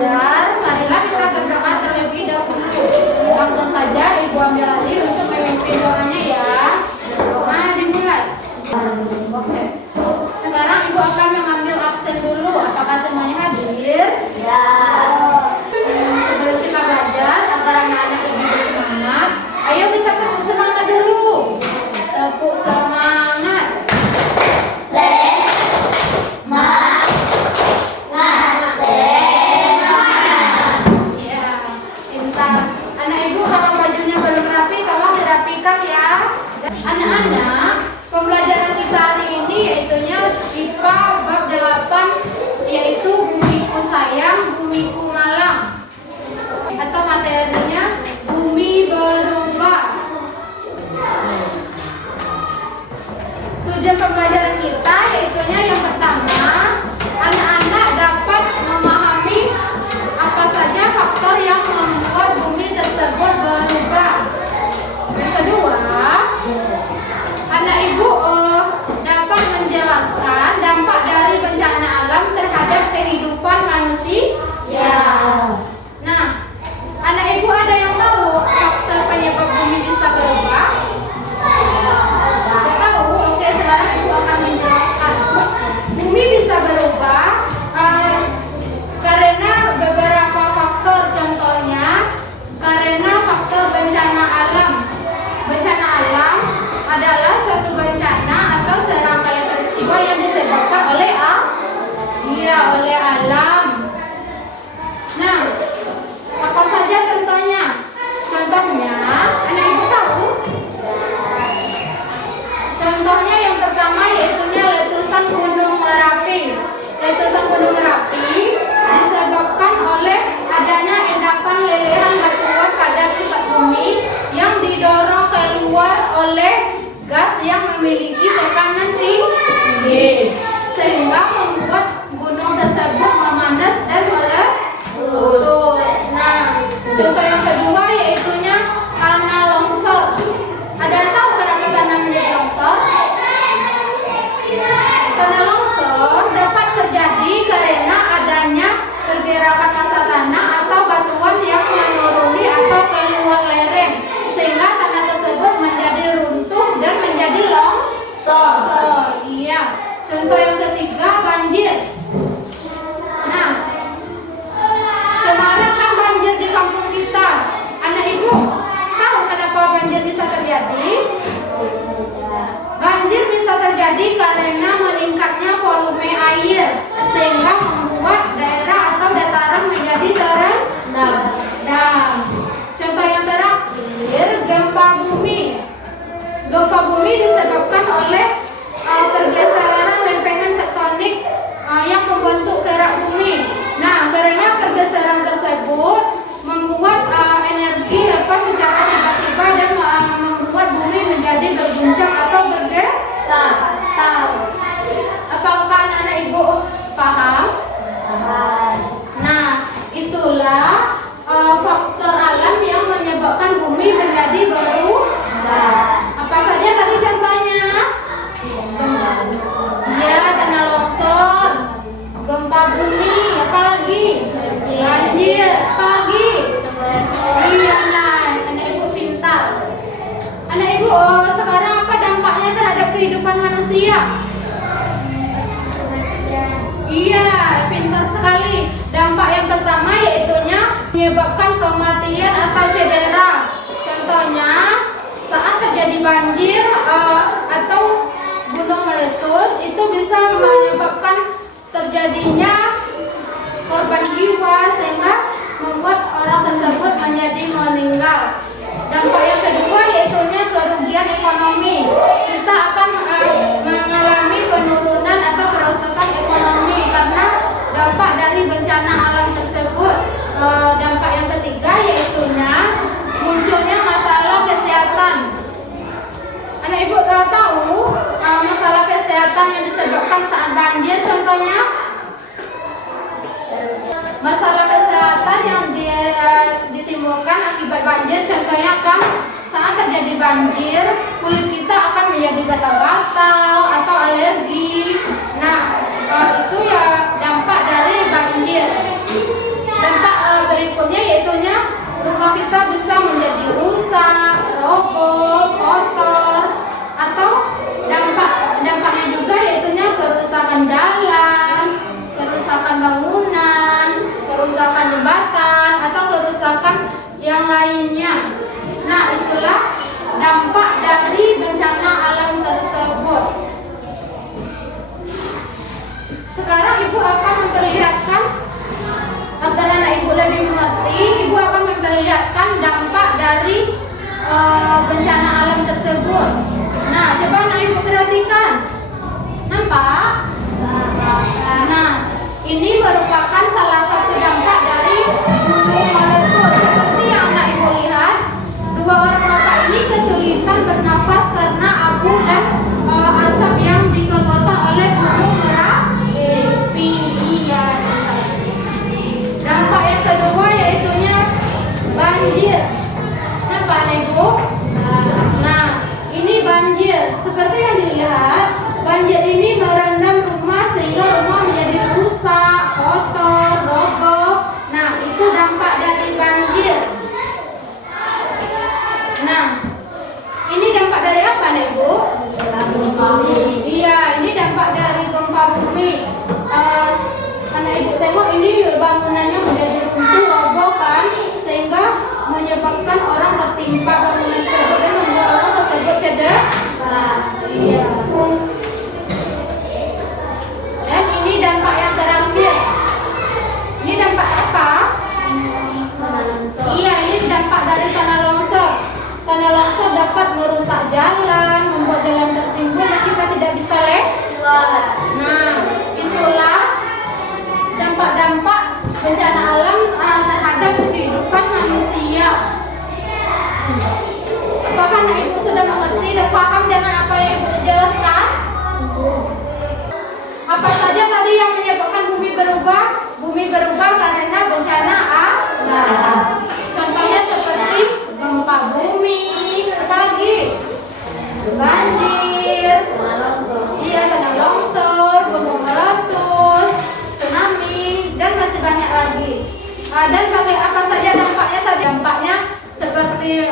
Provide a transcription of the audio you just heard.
belajar, marilah kita berdoa terlebih dahulu. Langsung saja Ibu ambil alih untuk memimpin doanya ya. Doa dimulai. Oke. Sekarang Ibu akan mengambil absen dulu. Apakah semuanya hadir? Ya. Sebelum kita belajar agar anak-anak lebih bersemangat, ayo kita tepuk semangat dulu. Tepuk semangat. Anak-anak, pembelajaran kita hari ini yaitunya IPA bab 8, yaitu Bumiku Sayang, Bumiku Malang, atau materinya Bumi Berubah. Tujuan pembelajaran kita yaitunya yang pertama, anak-anak dapat memahami apa saja faktor yang membuat bumi tersebut berubah. Yang kedua, anak Ibu dapat menjelaskan dampak dari bencana alam terhadap kehidupan manusia. Nah, anak Ibu ada yang tahu faktor penyebab bumi bisa berubah? Tidak tahu? Oke, sekarang Ibu akan menjelaskan. Bumi bisa berubah karena beberapa faktor, contohnya karena faktor bencana alam. Bencana alam adalah suatu bencana atau serangkaian peristiwa yang disebabkan oleh oleh alam. Nah, apa saja contohnya? Contohnya, anak Ibu tahu? Contohnya yang pertama yaitunya letusan Gunung Merapi. Letusan Gunung Merapi disebabkan oleh adanya endapan lelehan batuan pada pusat bumi yang didorong keluar oleh gas yang memiliki tekanan tinggi, sehingga membuat gunung tersebut memanas dan meletus. Nah, contoh yang kedua yaitunya tanah longsor. Ada yang tahu kenapa tanah menjadi longsor? Tanah longsor dapat terjadi karena adanya pergerakan massa tanah atau batuan yang menuruni atau keluar lereng, sehingga tanah tersebut menjadi runtuh dan menjadi longsor. Iya. Contoh yang ketiga, banjir. Nah, kemarin kan banjir di kampung kita. Anak Ibu tahu kenapa banjir bisa terjadi? Banjir bisa terjadi karena meningkatnya volume air, sehingga membuat daerah atau dataran menjadi terendam. Contoh yang terakhir, gempa bumi. Gempa bumi disebabkan oleh pergeseran lempengan tektonik yang membentuk kerak bumi. Nah, karena pergeseran tersebut membuat energi lepas secara tiba-tiba dan membuat bumi menjadi berguncang atau bergetar. Apakah anak Ibu paham? Nah, itulah faktor alam yang menyebabkan bumi menjadi berubah. Apa saja tadi contohnya? Iya, tanah longsor, gempa bumi, apa lagi? Banjir, apa lagi? Iya, anak Ibu pintar. Anak Ibu, sekarang apa dampaknya terhadap kehidupan manusia? Iya, pintar sekali. Dampak yang pertama yaitunya menyebabkan kematian atau cedera. Contohnya, saat terjadi banjir atau gunung meletus, itu bisa menyebabkan terjadinya korban jiwa, sehingga membuat orang tersebut menjadi meninggal. Dampak yang kedua yaitunya kerugian ekonomi. Kita akan mengalami penurunan atau kerusakan ekonomi karena dampak dari bencana alam tersebut. Dampak yang ketiga yaitunya munculnya masalah kesehatan. Anak Ibu tahu masalah kesehatan yang disebabkan saat banjir, contohnya masalah kesehatan yang ditimbulkan akibat banjir, contohnya kan saat terjadi banjir kulit kita akan menjadi gatal-gatal atau alergi. Nah, itu ya dampak dari banjir. Dan merupakan salah satu dampak dari gunung meletus. Seperti yang anak ibu lihat, dua orang bapak ini kesulitan bernafas karena abu dan asap yang dikeluarkan oleh gunung Merapi. Iya. Dampak yang kedua yaitunya banjir. Kenapa ibu? Nah, ini banjir. Seperti yang dilihat, banjir ini merendam rumah sehingga rumah menjadi rusak, kotor, roboh. Nah, itu dampak dari banjir. Nah, ini dampak dari apa nih Bu? Gempa bumi. Iya, ini dampak dari gempa bumi. Anak ibu tengok ini bangunannya menjadi runtuh, roboh kan, sehingga menyebabkan orang tertimpa bangunan tersebut dan membuat orang tersebut cedera. Iya. Dan ini dampak yang terakhir. Ini dampak apa? Iya, ini dampak dari tanah longsor. Tanah longsor dapat merusak jalan, membuat jalan tertimbun dan kita tidak bisa lewat. Nah, itulah dampak-dampak bencana alam terhadap kehidupan manusia. Apakah anak ibu sudah mengerti dan paham dengan apa yang ibu jelaskan? Apa saja tadi yang menyebabkan bumi berubah? Bumi berubah karena bencana alam. Contohnya seperti gempa bumi, lagi banjir, iya tanah longsor, gunung meletus, tsunami, dan masih banyak lagi. Dan bagi apa saja dampaknya tadi? Dampaknya seperti